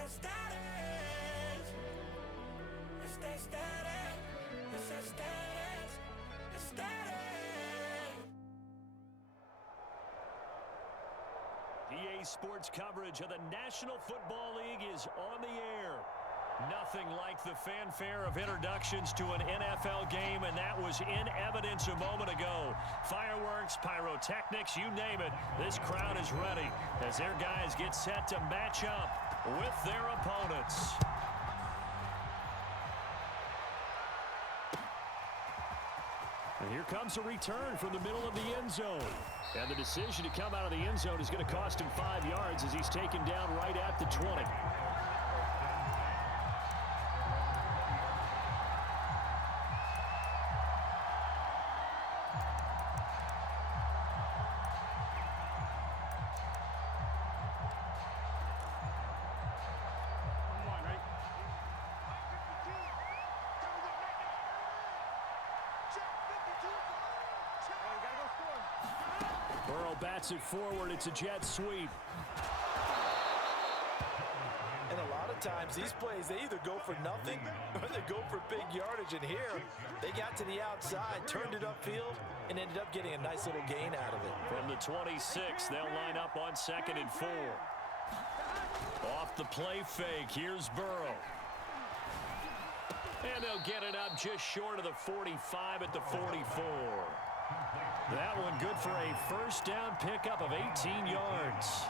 that status. It's that status. It's that status. It's status. EA Sports coverage of the National Football League is on the air. Nothing like the fanfare of introductions to an NFL game, and that was in evidence a moment ago. Fireworks, pyrotechnics, you name it. This crowd is ready as their guys get set to match up with their opponents. And here comes a return from the middle of the end zone. And the decision to come out of the end zone is going to cost him 5 yards as he's taken down right at the 20. Bats it forward. It's a jet sweep. And a lot of times these plays, they either go for nothing or they go for big yardage. And here, they got to the outside, turned it upfield, and ended up getting a nice little gain out of it. From the 26, they'll line up on 2nd and 4. Off the play fake, here's Burrow. And they'll get it up just short of the 45 at the 44. That one good for a first down pickup of 18 yards.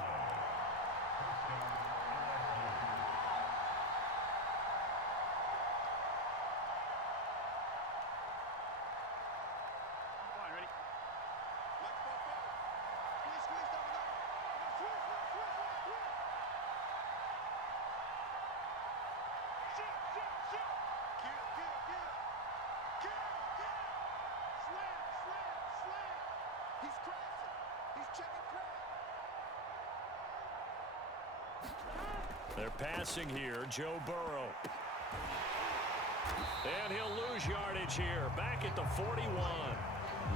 They're passing here, Joe Burrow. And he'll lose yardage here, back at the 41.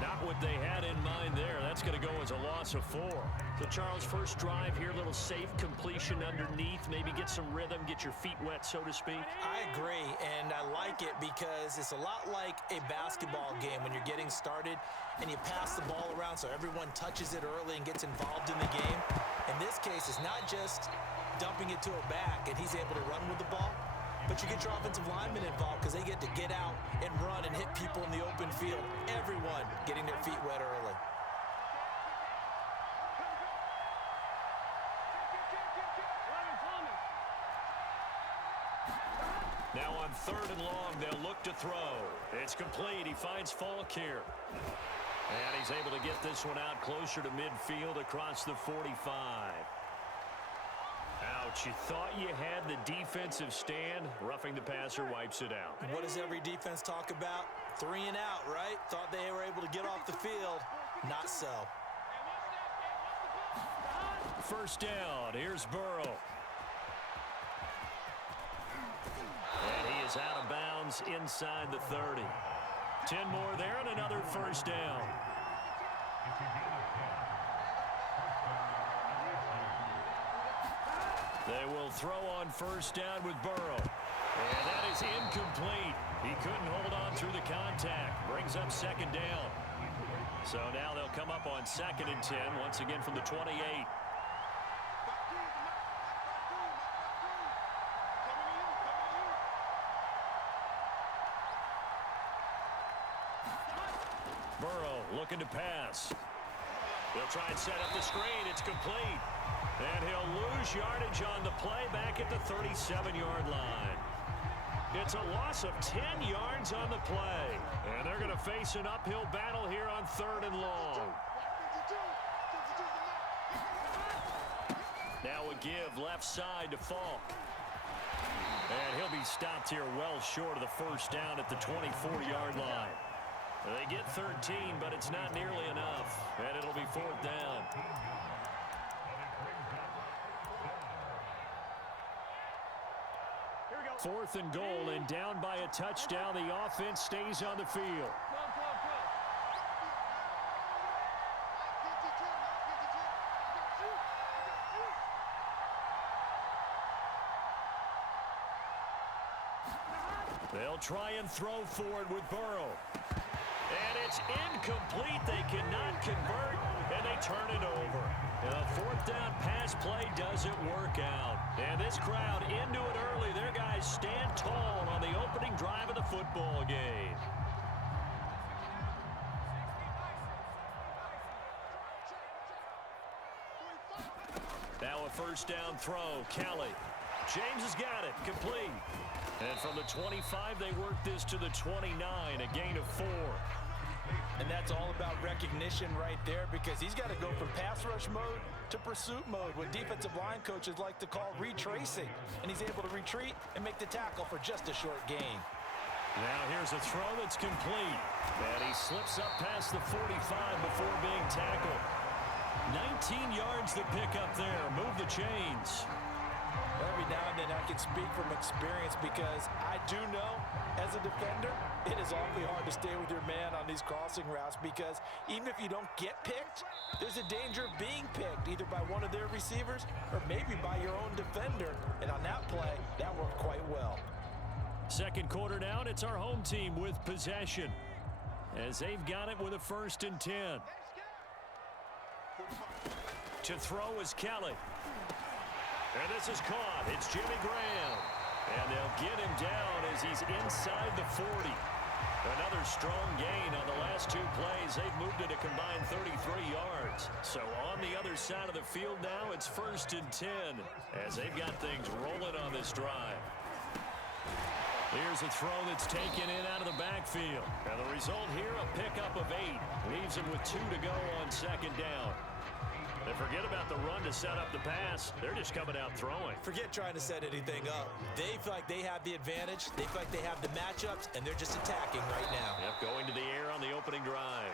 Not what they had in mind there. That's going to go as a loss of 4. So, Charles, first drive here, little safe completion underneath. Maybe get some rhythm, get your feet wet, so to speak. I agree, and I like it because it's a lot like a basketball game when you're getting started and you pass the ball around so everyone touches it early and gets involved in the game. In this case, it's not just dumping it to a back and he's able to run with the ball, but you get your offensive linemen involved because they get to get out and run and hit people in the open field. Everyone getting their feet wet early. Now on 3rd and long, they'll look to throw. It's complete. He finds Falk here. And he's able to get this one out closer to midfield across the 45. Ouch, you thought you had the defensive stand. Roughing the passer wipes it out. What does every defense talk about? 3 and out, right? Thought they were able to get off the field. Not so. First down, here's Burrow. And he is out of bounds inside the 30. 10 more there and another first down. They will throw on first down with Burrow. And that is incomplete. He couldn't hold on through the contact. Brings up 2nd down. So now they'll come up on 2nd and 10, once again from the 28. Burrow looking to pass. They'll try and set up the screen. It's complete. And he'll lose yardage on the play back at the 37-yard line. It's a loss of 10 yards on the play. And they're going to face an uphill battle here on 3rd and long. Now a give left side to Falk. And he'll be stopped here well short of the first down at the 24-yard line. They get 13, but it's not nearly enough. And it'll be 4th down. Here we go. 4th and goal, and down by a touchdown. The offense stays on the field. They'll try and throw for it with Burrow. And it's incomplete. They cannot convert, and they turn it over. The fourth down pass play doesn't work out. And this crowd into it early. Their guys stand tall on the opening drive of the football game. Now a first down throw. Kelly. James has got it. Complete. And from the 25, they work this to the 29, a gain of 4. And that's all about recognition right there, because he's got to go from pass rush mode to pursuit mode, what defensive line coaches like to call retracing. And he's able to retreat and make the tackle for just a short gain. Now here's a throw that's complete. And he slips up past the 45 before being tackled. 19 yards to pick up there. Move the chains. Every now and then I can speak from experience, because I do know as a defender it is awfully hard to stay with your man on these crossing routes, because even if you don't get picked, there's a danger of being picked either by one of their receivers or maybe by your own defender. And on that play, that worked quite well. Second quarter down, it's our home team with possession, as they've got it with a 1st and 10. To throw is Kelly. And this is caught. It's Jimmy Graham. And they'll get him down as he's inside the 40. Another strong gain on the last 2 plays. They've moved it a combined 33 yards. So on the other side of the field now, it's 1st and 10 as they've got things rolling on this drive. Here's a throw that's taken in out of the backfield. And the result here, a pickup of 8. Leaves him with 2 to go on 2nd down. And forget about the run to set up the pass. They're just coming out throwing. Forget trying to set anything up. They feel like they have the advantage. They feel like they have the matchups, and they're just attacking right now. Yep, going to the air on the opening drive.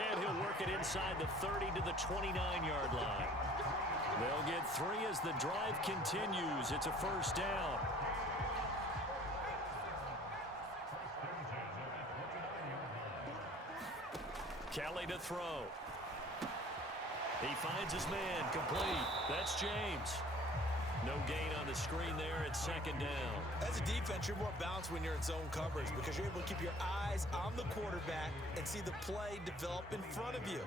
And he'll work it inside the 30 to the 29-yard line. They'll get 3 as the drive continues. It's a 1st down. Kelly to throw. He finds his man, complete. That's James. No gain on the screen there at 2nd down. As a defense, you're more balanced when you're in zone coverage, because you're able to keep your eyes on the quarterback and see the play develop in front of you.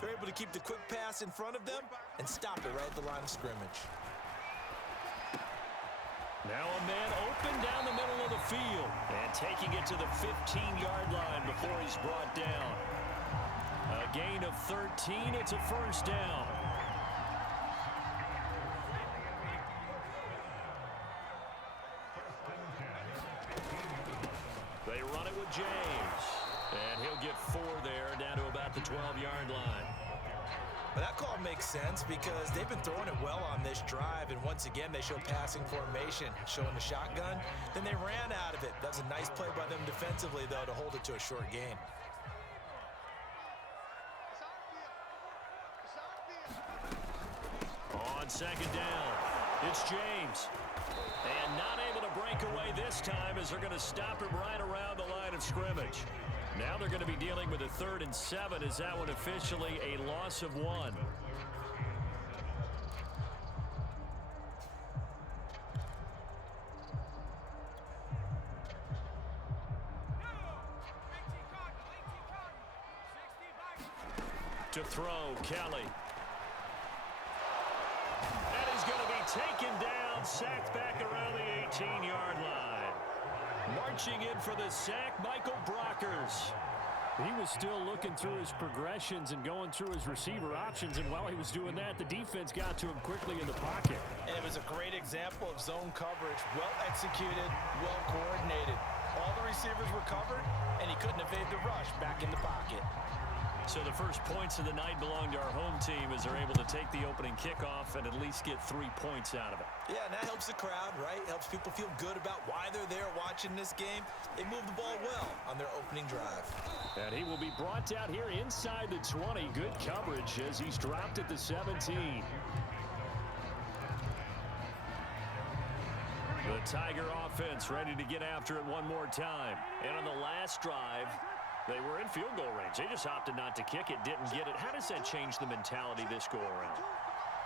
They're able to keep the quick pass in front of them and stop it right at the line of scrimmage. Now a man open down the middle of the field and taking it to the 15-yard line before he's brought down. A gain of 13. It's a 1st down. They run it with James. And he'll get 4 there, down to about the 12-yard line. Well, that call makes sense, because they've been throwing it well on this drive, and once again they show passing formation, showing the shotgun. Then they ran out of it. That was a nice play by them defensively, though, to hold it to a short gain. On 2nd down, it's James. And not able to break away this time, as they're going to stop him right around the line of scrimmage. Now they're going to be dealing with a 3rd and 7. Is that one officially a loss of 1? To throw, Kelly. And he's going to be taken down, sacked back around the 18-yard line. Marching in for the sack, Michael Brockers. He was still looking through his progressions and going through his receiver options, and while he was doing that, the defense got to him quickly in the pocket. And it was a great example of zone coverage, well executed, well coordinated. All the receivers were covered, and he couldn't evade the rush back in the pocket. So the first points of the night belong to our home team, as they're able to take the opening kickoff and at least get 3 points out of it. Yeah, and that helps the crowd, right? Helps people feel good about why they're there watching this game. They move the ball well on their opening drive. And he will be brought down here inside the 20. Good coverage as he's dropped at the 17. The Tiger offense ready to get after it one more time. And on the last drive, they were in field goal range. They just opted not to kick it, didn't get it. How does that change the mentality this go around?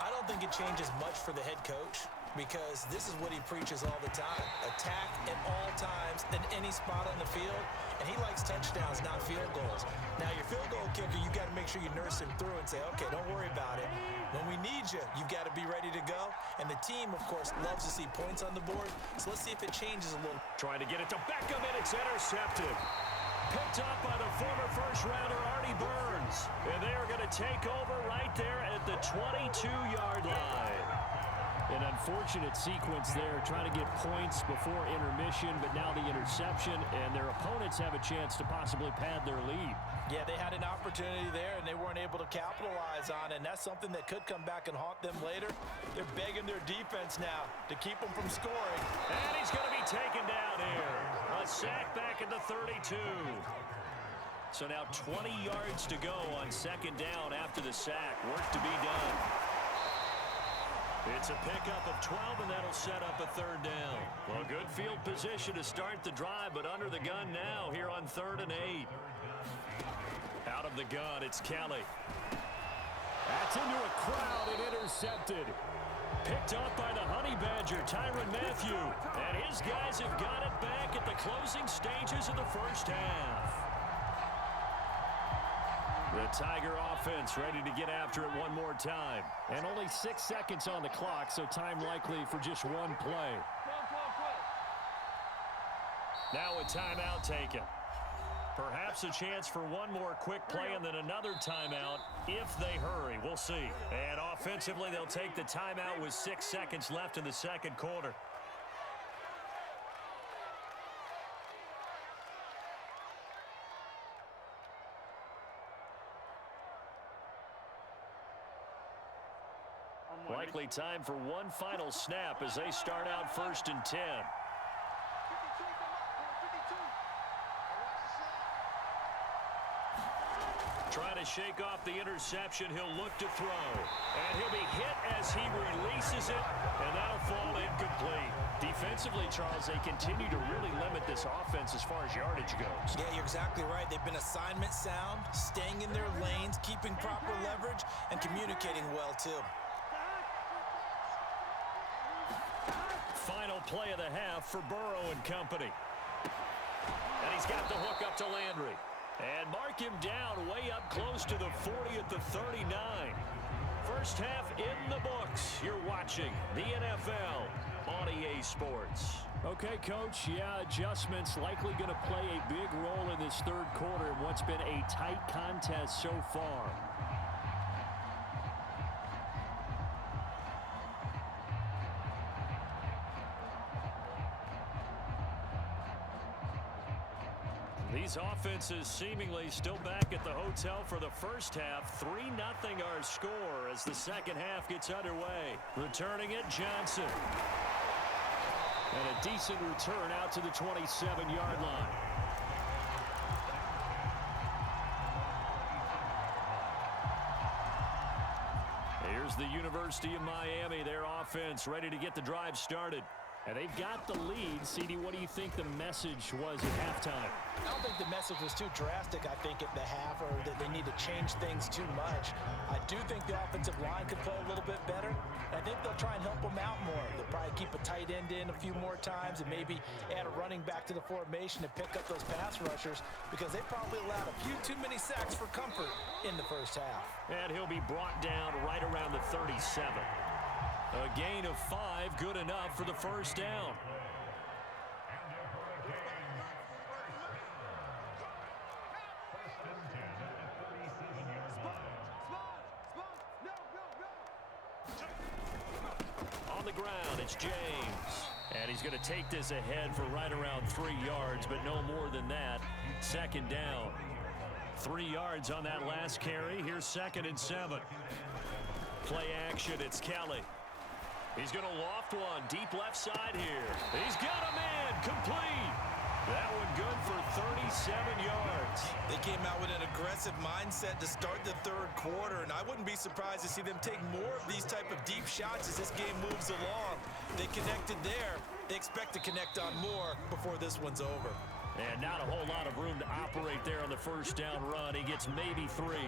I don't think it changes much for the head coach. because this is what he preaches all the time. Attack at all times in any spot on the field, and he likes touchdowns, not field goals. Now, your field goal kicker, you got to make sure you nurse him through and say, okay, don't worry about it. When we need you, you've got to be ready to go. And the team, of course, loves to see points on the board, so let's see if it changes a little. Trying to get it to Beckham, and it's intercepted. Picked up by the former first-rounder, Artie Burns. And they are going to take over right there at the 22-yard line. An unfortunate sequence there, trying to get points before intermission, but now the interception, and their opponents have a chance to possibly pad their lead. Yeah, they had an opportunity there, and they weren't able to capitalize on it, and that's something that could come back and haunt them later. They're begging their defense now to keep them from scoring. And he's going to be taken down here. A sack back at the 32. So now 20 yards to go on second down after the sack. Work to be done. It's a pickup of 12, and that'll set up a third down. Well, good field position to start the drive, but under the gun now here on 3rd and 8. Out of the gun, it's Kelly. That's into a crowd and intercepted. Picked up by the Honey Badger, Tyrann Mathieu. And his guys have got it back at the closing stages of the first half. The Tiger offense ready to get after it one more time. And only 6 seconds on the clock, so time likely for just one play. Now a timeout taken. Perhaps a chance for one more quick play and then another timeout if they hurry. We'll see. And offensively, they'll take the timeout with 6 seconds left in the second quarter. Likely time for one final snap as they start out 1st and 10. Trying to shake off the interception. He'll look to throw. And he'll be hit as he releases it. And that'll fall incomplete. Defensively, Charles, they continue to really limit this offense as far as yardage goes. Yeah, you're exactly right. They've been assignment sound, staying in their lanes, keeping proper leverage, and communicating well, too. Final play of the half for Burrow and company. And he's got the hook up to Landry. And mark him down way up close to the 40 at the 39. First half in the books. You're watching the NFL on EA Sports. Okay, Coach, yeah, adjustments likely going to play a big role in this third quarter in what's been a tight contest so far. These offenses seemingly still back at the hotel for the first half. 3-0 our score as the second half gets underway. Returning it, Johnson. And a decent return out to the 27-yard line. Here's the University of Miami, their offense ready to get the drive started. And they've got the lead. CD, what do you think the message was at halftime? I don't think the message was too drastic, I think, at the half, or that they need to change things too much. I do think the offensive line could play a little bit better. I think they'll try and help them out more. They'll probably keep a tight end in a few more times and maybe add a running back to the formation to pick up those pass rushers, because they probably allowed a few too many sacks for comfort in the first half. And he'll be brought down right around the 37. A gain of 5, good enough for the first down. On the ground, it's James. And he's going to take this ahead for right around 3 yards, but no more than that. Second down. 3 yards on that last carry. Here's 2nd and 7. Play action, it's Kelly. He's going to loft one deep left side here. He's got a man complete. That one good for 37 yards. They came out with an aggressive mindset to start the third quarter, and I wouldn't be surprised to see them take more of these type of deep shots as this game moves along. They connected there. They expect to connect on more before this one's over. And not a whole lot of room to operate there on the first down run. He gets maybe 3.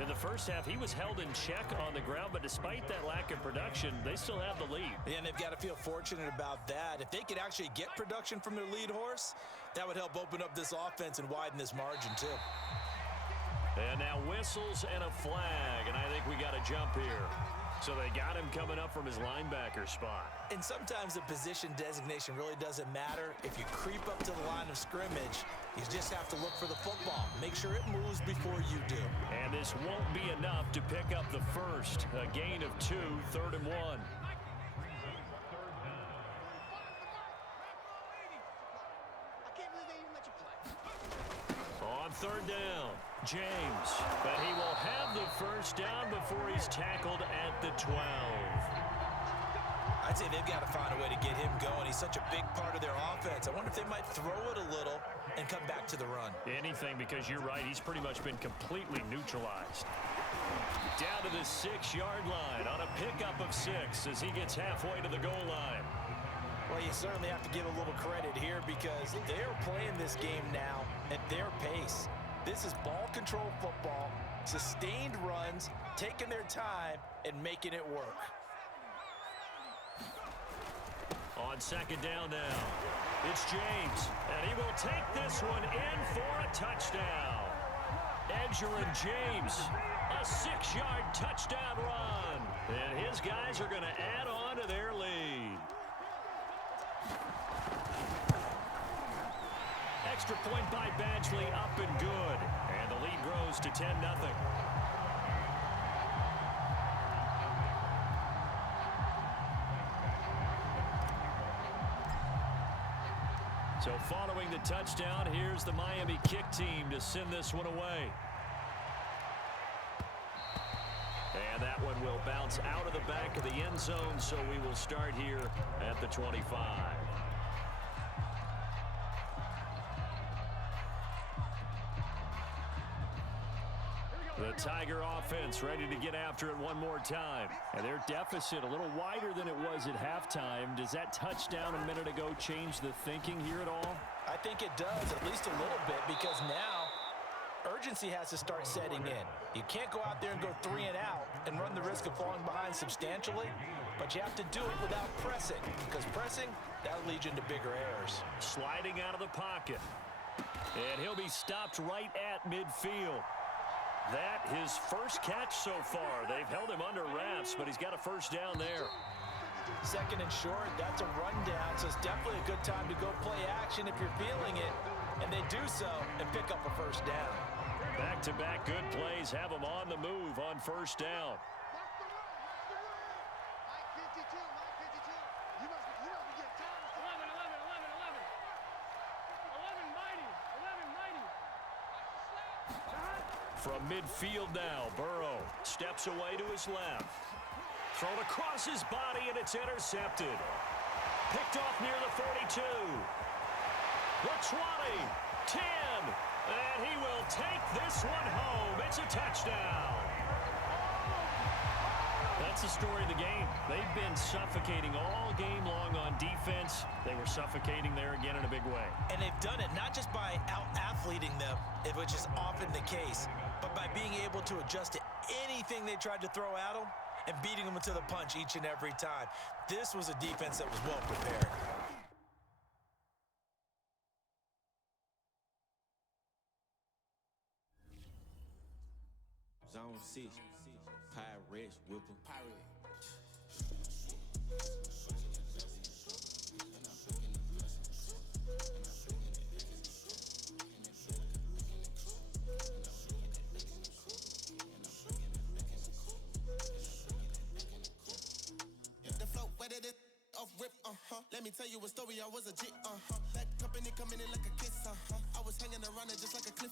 In the first half, he was held in check on the ground, but despite that lack of production, they still have the lead. And they've got to feel fortunate about that. If they could actually get production from their lead horse, that would help open up this offense and widen this margin too. And now whistles and a flag, and I think we got a jump here. So they got him coming up from his linebacker spot. And sometimes the position designation really doesn't matter. If you creep up to the line of scrimmage, you just have to look for the football. Make sure it moves before you do. And this won't be enough to pick up the first. A gain of 2, 3rd and 1. On 3rd down, James. But he will have the first down before he's tackled at the 12. I'd say they've got to find a way to get him going. He's such a big part of their offense. I wonder if they might throw it a little and come back to the run. Anything, because you're right, he's pretty much been completely neutralized. Down to the 6-yard line on a pickup of 6 as he gets halfway to the goal line. Well, you certainly have to give a little credit here because they're playing this game now at their pace. This is ball control football, sustained runs, taking their time, and making it work. On 2nd down now, it's James, and he will take this one in for a touchdown. Edger and James, a 6-yard touchdown run. And his guys are going to add on to their lead. Extra point by Badgley, up and good. And the lead grows to 10-0. So following the touchdown, here's the Miami kick team to send this one away. And that one will bounce out of the back of the end zone, so we will start here at the 25. The Tiger offense ready to get after it one more time. And their deficit a little wider than it was at halftime. Does that touchdown a minute ago change the thinking here at all? I think it does, at least a little bit, because now urgency has to start setting in. You can't go out there and go 3 and out and run the risk of falling behind substantially, but you have to do it without pressing, because pressing, that'll lead you into bigger errors. Sliding out of the pocket. And he'll be stopped right at midfield. That his first catch so far. They've held him under wraps, but he's got a first down there. 2nd and short, that's a rundown, so it's definitely a good time to go play action if you're feeling it, and they do so and pick up a first down. Back-to-back good plays have them on the move on first down. From midfield now, Burrow steps away to his left. Thrown across his body, and it's intercepted. Picked off near the 42. The 20, 10, and he will take this one home. It's a touchdown. That's the story of the game. They've been suffocating all game long on defense. They were suffocating there again in a big way. And they've done it not just by out-athleting them, which is often the case, but by being able to adjust to anything they tried to throw at them and beating them to the punch each and every time. This was a defense that was well prepared. Zone 6, Pirates, Whipper. Off rip, Let me tell you a story, I was a G, That company coming in like a kiss, I was hanging around it just like a cliff,